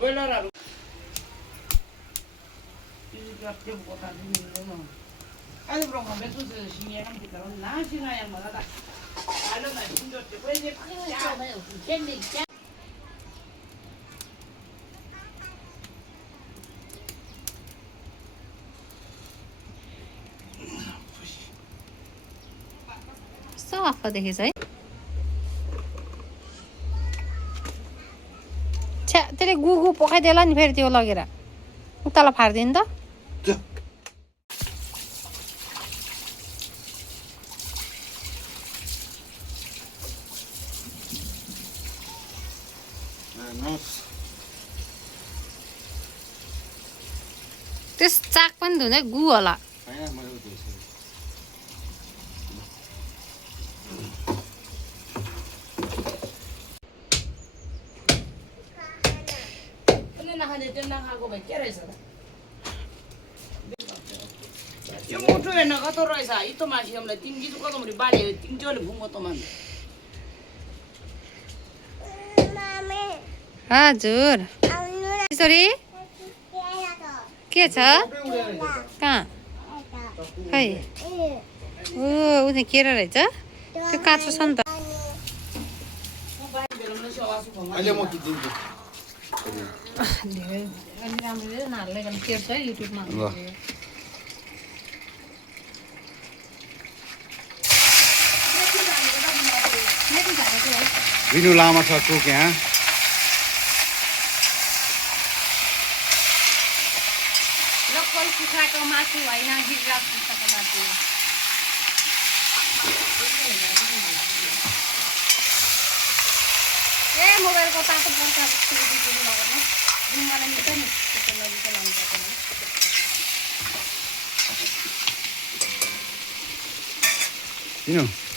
बोइलरहरु Ayo bro, ngambil tuh sini kan kita orang nasi na yang mana tak? Kalau nasi itu cepat je. सफा देखेछ है छ्या त्यसले गुगु पकाइदेला नि फेरि त्यो लगेर तल फार्दिनु त त्यस चाक पनि धुँदै गु होला Yung mutu yang nak kata orang sah itu masih yang lain tinggi tu kau tu mesti balik tinggi tu lebih bunga tu mana. हजुर किशोरी के छ कहाँ खै ओ उनी केरा रहेछ त्यो काँचो छ नि त अहिले म किन्छु धेरै अलि राम्रो नाल्दै गर्न केर्छ है युट्युबमा विनु लामा छ चोक यहाँ लोकल कुखुराको मासु होइन गिर्राको कुखुराको मासु ए मोबाइलको तातो पर्छ लगाउनु रुममा मिल्छ नि त्यसको लागि चाहिँ लानु पर्दैन किन